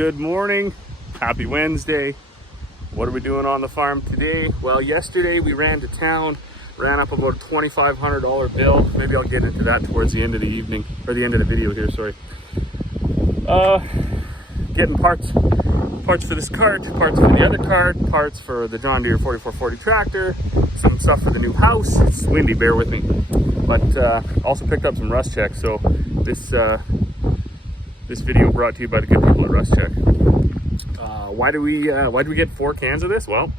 Good morning. Happy Wednesday. What are we doing on the farm today? Well, yesterday we ran to town, ran up about a $2,500 bill. Maybe I'll get into that towards the end of the evening, or the end of the video here, sorry. Getting parts for this cart, parts for the other cart, parts for the John Deere 4440 tractor, some stuff for the new house. It's windy, bear with me. But also picked up some rust checks. So this video brought to you by the good people at Rust Check. Why do we get 4 cans of this? Well,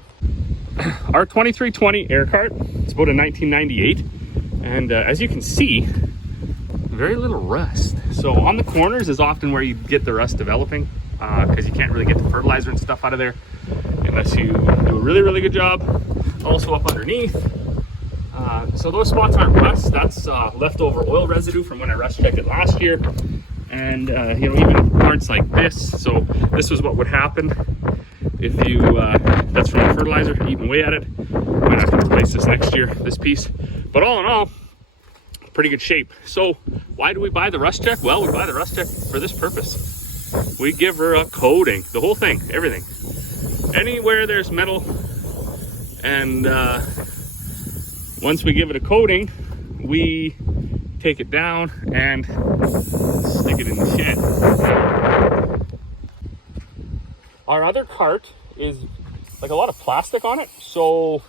our 2320 air cart, it's about a 1998, and as you can see, very little rust. So on the corners is often where you get the rust developing, because you can't really get the fertilizer and stuff out of there unless you do a really good job. Also up underneath. So those spots aren't rust. That's leftover oil residue from when I rust checked it last year. And even parts like this. So this was what would happen if you that's from the fertilizer eating away at it. Might have to replace this next year, this piece. But all in all, pretty good shape. So why do we buy the rust check? Well, we buy the rust check for this purpose. We give her a coating, the whole thing, everything. Anywhere there's metal, and once we give it a coating, we take it down and stick it in the shed. Our other cart is like a lot of plastic on it, so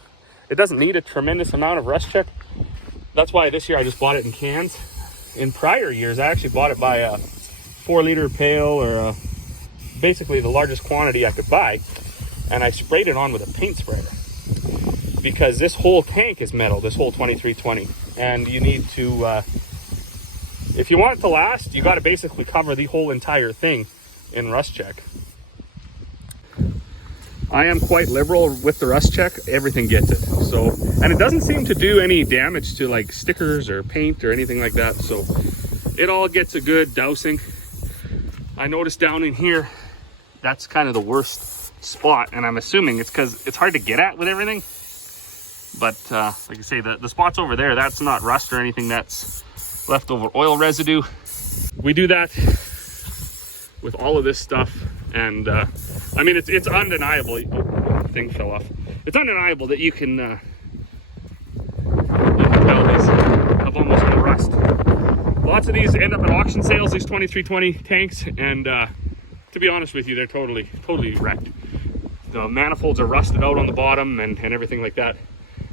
it doesn't need a tremendous amount of rust check. That's why this year I just bought it in cans. In prior years, I actually bought it by a 4-liter pail, or basically the largest quantity I could buy, and I sprayed it on with a paint sprayer. Because this whole tank is metal, this whole 2320, and you need to, if you want it to last, you got to basically cover the whole entire thing in rust check. I am quite liberal with the rust check. Everything gets it. So, and it doesn't seem to do any damage to like stickers or paint or anything like that. So it all gets a good dousing. I noticed down in here, that's kind of the worst spot, and I'm assuming it's because it's hard to get at with everything. But like I say, the spots over there, that's not rust or anything, that's leftover oil residue. We do that with all of this stuff, and I mean, it's undeniable. Oh, thing fell off. It's undeniable that you can tell these have almost no rust. Lots of these end up at auction sales, these 2320 tanks, and to be honest with you, they're totally wrecked. The manifolds are rusted out on the bottom and everything like that.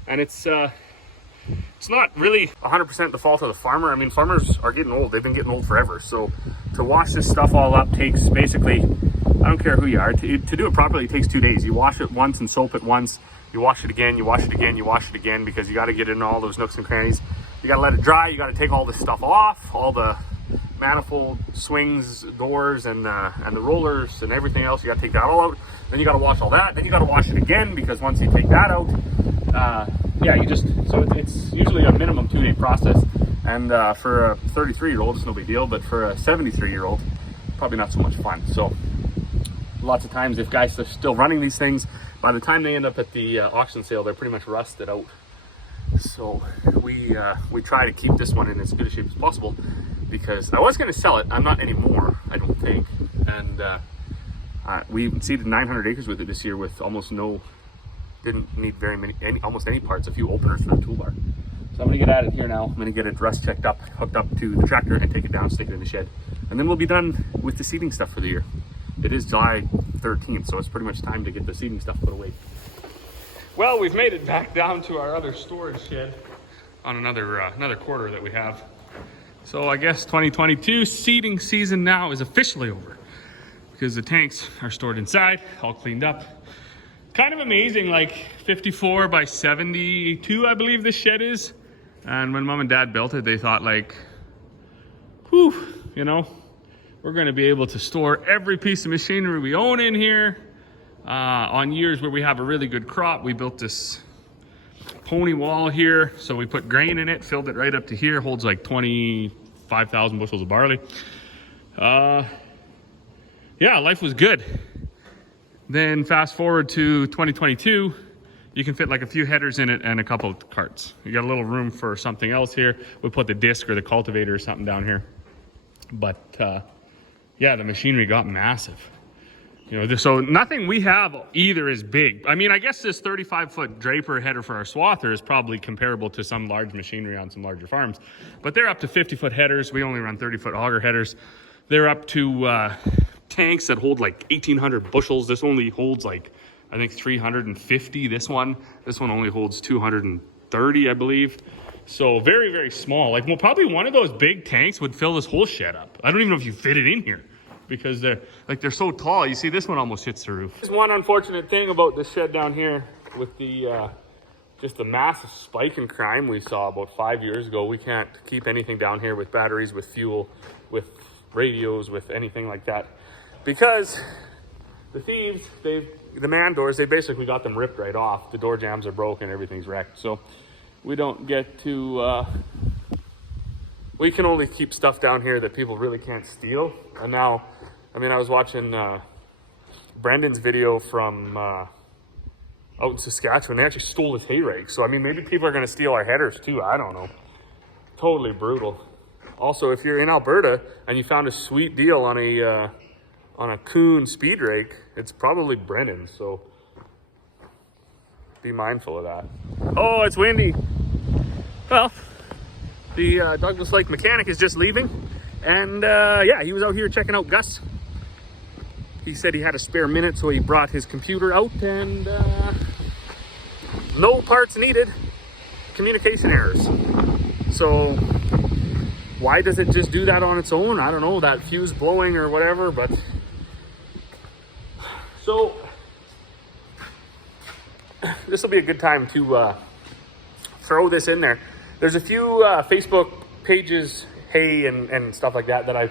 And it's not really 100% the fault of the farmer. I mean, farmers are getting old. They've been getting old forever. So to wash this stuff all up takes basically, I don't care who you are, to do it properly, it takes 2 days. You wash it once and soap it once. You wash it again, you wash it again, you wash it again, because you got to get in all those nooks and crannies. You got to let it dry. You got to take all this stuff off, all the manifold swings, doors, and the rollers and everything else. You got to take that all out. Then you got to wash all that. Then you got to wash it again, because once you take that out, so it's usually a minimum 2-day process. And for a 33-year-old, it's no big deal, but for a 73-year-old, probably not so much fun. So lots of times, if guys are still running these things, by the time they end up at the auction sale, they're pretty much rusted out. So we try to keep this one in as good a shape as possible, because I was going to sell it. I'm not anymore, I don't think. And we seeded 900 acres with it this year with almost no, didn't need almost any parts, a few openers for the toolbar. So I'm going to get at it here now. I'm going to get it rust checked up, hooked up to the tractor, and take it down, stick it in the shed. And then we'll be done with the seeding stuff for the year. It is July 13th, so it's pretty much time to get the seeding stuff put away. Well, we've made it back down to our other storage shed on another quarter that we have. So I guess 2022 seeding season now is officially over, because the tanks are stored inside, all cleaned up. Kind of amazing, like 54 by 72, I believe this shed is. And when mom and dad built it, they thought like, whew, we're going to be able to store every piece of machinery we own in here. On years where we have a really good crop, we built this pony wall here. So we put grain in it, filled it right up to here, holds like 25,000 bushels of barley. Yeah, life was good. Then fast forward to 2022, you can fit like a few headers in it and a couple of carts. You got a little room for something else here. We put the disc or the cultivator or something down here. But yeah, the machinery got massive. You know, so nothing we have either is big. I mean, I guess this 35-foot draper header for our swather is probably comparable to some large machinery on some larger farms, but they're up to 50-foot headers. We only run 30-foot auger headers. They're up to tanks that hold like 1,800 bushels. This only holds like, I think 350. This one only holds 230, I believe. So very, very small. Like, well, probably one of those big tanks would fill this whole shed up. I don't even know if you fit it in here, because they're so tall. You see, this one almost hits the roof. There's one unfortunate thing about this shed down here with the just the massive spike in crime we saw about 5 years ago. We can't keep anything down here with batteries, with fuel, with radios, with anything like that, because the thieves, the man doors, they basically got them ripped right off. The door jambs are broken, everything's wrecked. So we don't get to, we can only keep stuff down here that people really can't steal. And now, I mean, I was watching Brendan's video from out in Saskatchewan. They actually stole his hay rake. So, I mean, maybe people are going to steal our headers too. I don't know. Totally brutal. Also, if you're in Alberta and you found a sweet deal on a Kuhn speed rake, it's probably Brendan's. So be mindful of that. Oh, it's windy. Well, the Douglas Lake mechanic is just leaving. And yeah, he was out here checking out Gus. He said he had a spare minute, so he brought his computer out, and no parts needed, communication errors. So why does it just do that on its own? I don't know, that fuse blowing or whatever, but so this will be a good time to throw this in there. There's a few Facebook pages, hay and stuff like that, that I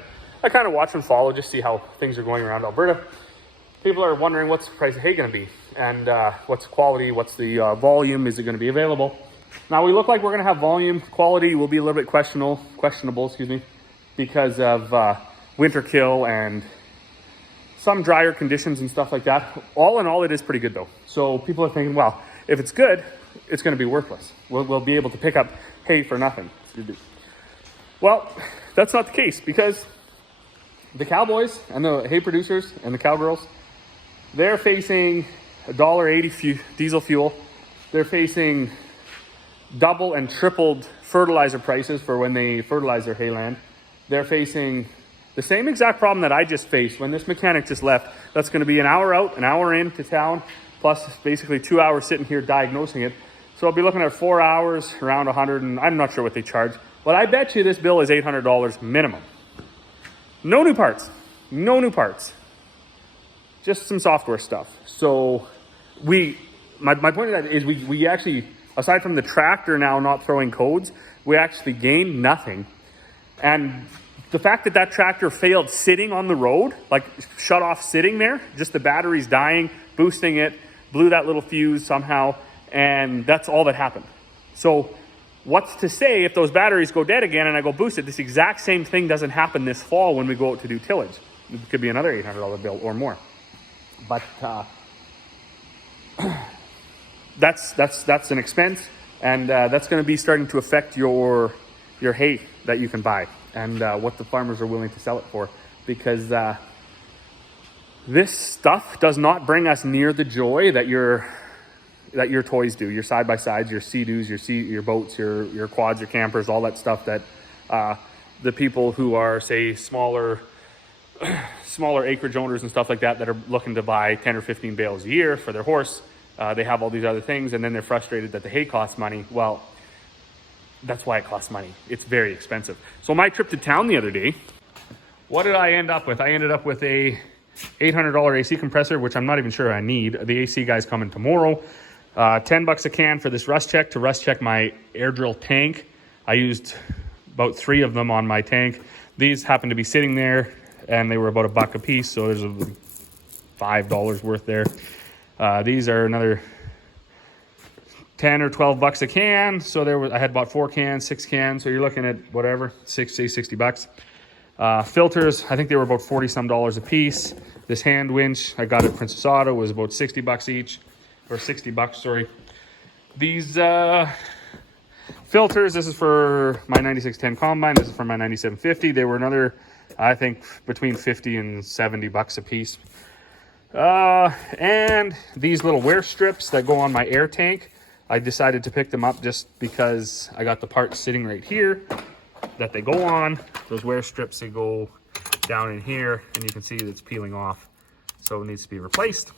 kind of watch and follow, just see how things are going around Alberta. People are wondering, what's the price of hay going to be, and what's the quality, what's the volume, is it going to be available? Now, we look like we're going to have volume. Quality will be a little bit questionable, excuse me, because of winter kill and some drier conditions and stuff like that. All in all, it is pretty good though. So people are thinking, well, if it's good, it's going to be worthless. We'll be able to pick up hay for nothing. Well, that's not the case, because the cowboys and the hay producers and the cowgirls, they're facing $1.80 diesel fuel. They're facing double and tripled fertilizer prices for when they fertilize their hayland. They're facing the same exact problem that I just faced when this mechanic just left. That's going to be an hour out, an hour into town, plus basically 2 hours sitting here diagnosing it. So I'll be looking at 4 hours, around 100, and I'm not sure what they charge. But I bet you this bill is $800 minimum. No new parts. No new parts. Just some software stuff. So my point of that is we actually, aside from the tractor now not throwing codes, we actually gained nothing. And the fact that that tractor failed sitting on the road, like shut off sitting there, just the batteries dying, boosting it, blew that little fuse somehow, and that's all that happened. So what's to say if those batteries go dead again and I go boost it, this exact same thing doesn't happen this fall when we go out to do tillage? It could be another $800 bill or more. But that's an expense, and that's going to be starting to affect your hay that you can buy, and what the farmers are willing to sell it for, because this stuff does not bring us near the joy that your toys do, your side-by-sides, your Sea-Doos, your boats, your quads, your campers, all that stuff that the people who are, say, smaller acreage owners and stuff like that are looking to buy 10 or 15 bales a year for their horse. They have all these other things, and then they're frustrated that the hay costs money. Well, that's why it costs money. It's very expensive. So my trip to town the other day, what did I end up with? I ended up with a $800 AC compressor, which I'm not even sure I need. The AC guy's coming tomorrow. $10 a can for this rust check, to rust check my air drill tank. I used about 3 of them on my tank. These happen to be sitting there, and they were about $1 a piece, so there's $5 worth there. These are another 10 or 12 bucks a can. So I had bought 4 cans, 6 cans. So you're looking at whatever, $60. Filters, I think they were about $40 some a piece. This hand winch, I got at Princess Auto, was about $60 each, or $60, sorry. These filters, this is for my 9610 combine. This is for my 9750. They were another, I think, between $50 and $70 a piece. And these little wear strips that go on my air tank, I decided to pick them up just because I got the parts sitting right here that they go on. Those wear strips, they go down in here, and you can see that it's peeling off, so it needs to be replaced.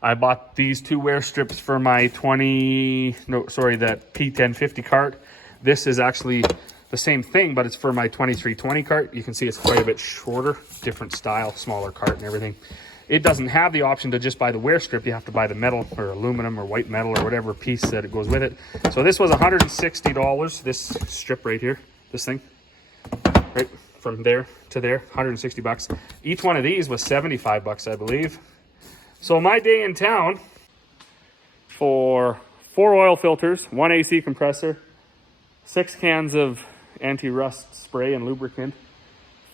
I bought these 2 wear strips for my that P1050 cart. This is actually the same thing, but it's for my 2320 cart. You can see it's quite a bit shorter, different style, smaller cart and everything. It doesn't have the option to just buy the wear strip. You have to buy the metal or aluminum or white metal or whatever piece that it goes with it. So this was $160, this strip right here, this thing, right from there to there, 160 bucks. Each one of these was 75 bucks, I believe. So my day in town, for 4 oil filters, 1 AC compressor, 6 cans of anti-rust spray and lubricant,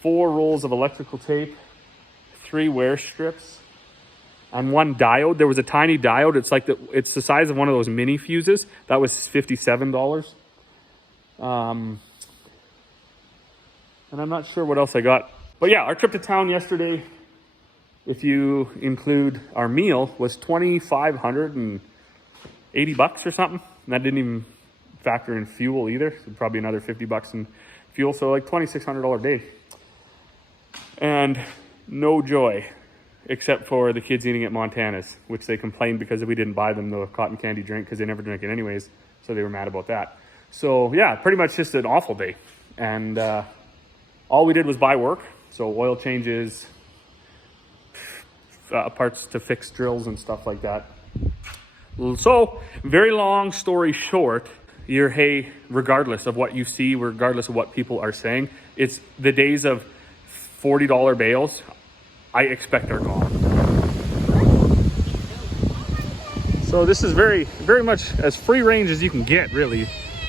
4 rolls of electrical tape, 3 wear strips, and 1 diode. There was a tiny diode. It's the size of one of those mini fuses. That was $57. And I'm not sure what else I got. But yeah, our trip to town yesterday, if you include our meal, was $2,580 or something. And that didn't even factor in fuel either. So probably another 50 bucks in fuel. So like $2,600 a day. And no joy, except for the kids eating at Montana's, which they complained because we didn't buy them the cotton candy drink because they never drink it anyways. So they were mad about that. So yeah, pretty much just an awful day. And all we did was buy work. So oil changes, parts to fix drills and stuff like that. So very long story short, your hay, regardless of what you see, regardless of what people are saying, it's the days of $40 bales, I expect are gone. So this is very, very much as free range as you can get, really.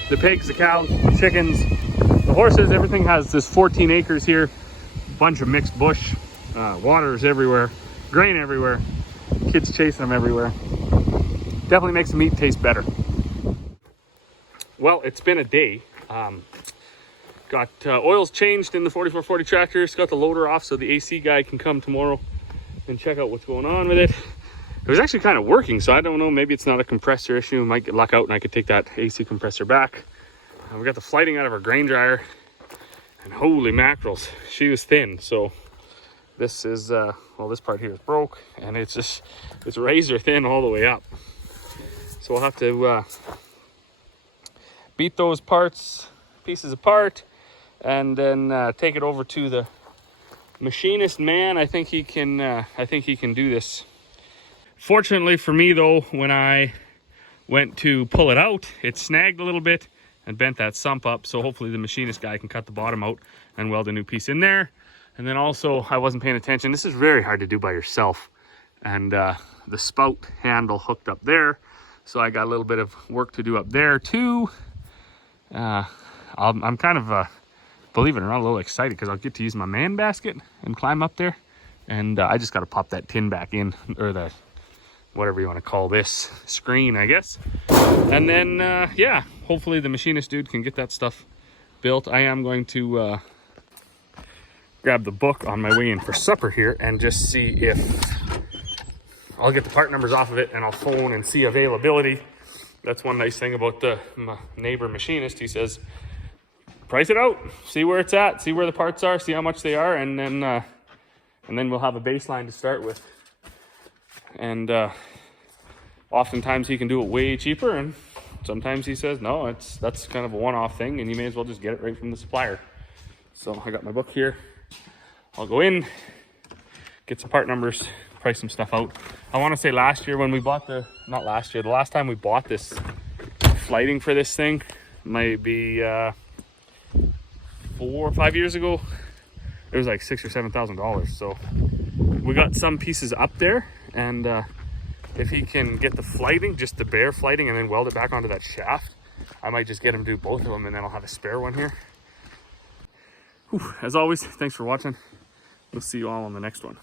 The pigs, the cows, the chickens, the horses, everything has this 14 acres here. Bunch of mixed bush, waters everywhere, grain everywhere, kids chasing them everywhere. Definitely makes the meat taste better. Well, it's been a day. Got oils changed in the 4440 tractors, got the loader off so the AC guy can come tomorrow and check out what's going on with it. It was actually kind of working, so I don't know, maybe it's not a compressor issue. We might get luck out and I could take that AC compressor back. We got the flighting out of our grain dryer, and holy mackerels, she was thin. So this is, well, this part here is broke, and it's razor thin all the way up. So we'll have to beat those pieces apart, and then take it over to the machinist man. I think he can do this. Fortunately for me though, when I went to pull it out, it snagged a little bit and bent that sump up. So hopefully the machinist guy can cut the bottom out and weld a new piece in there. And then also, I wasn't paying attention. This is very hard to do by yourself. And the spout handle hooked up there. So I got a little bit of work to do up there too. I'm kind of, believe it or not, a little excited because I'll get to use my man basket and climb up there. And I just got to pop that tin back in, or the, whatever you want to call this, screen, I guess. And then, yeah, hopefully the machinist dude can get that stuff built. I am going to grab the book on my way in for supper here and just see if I'll get the part numbers off of it, and I'll phone and see availability. That's one nice thing about my neighbor machinist. He says, price it out, see where it's at, see where the parts are, see how much they are, and then we'll have a baseline to start with. And oftentimes he can do it way cheaper, and sometimes he says, no, that's kind of a one-off thing, and you may as well just get it right from the supplier. So I got my book here. I'll go in, get some part numbers, price some stuff out. I want to say last year when we bought the last time we bought this flighting for this thing, might be 4 or 5 years ago, it was like $6,000 or $7,000. So we got some pieces up there, and if he can get the flighting, just the bare flighting, and then weld it back onto that shaft, I might just get him to do both of them, and then I'll have a spare one here. Whew. As always, thanks for watching. We'll see you all on the next one.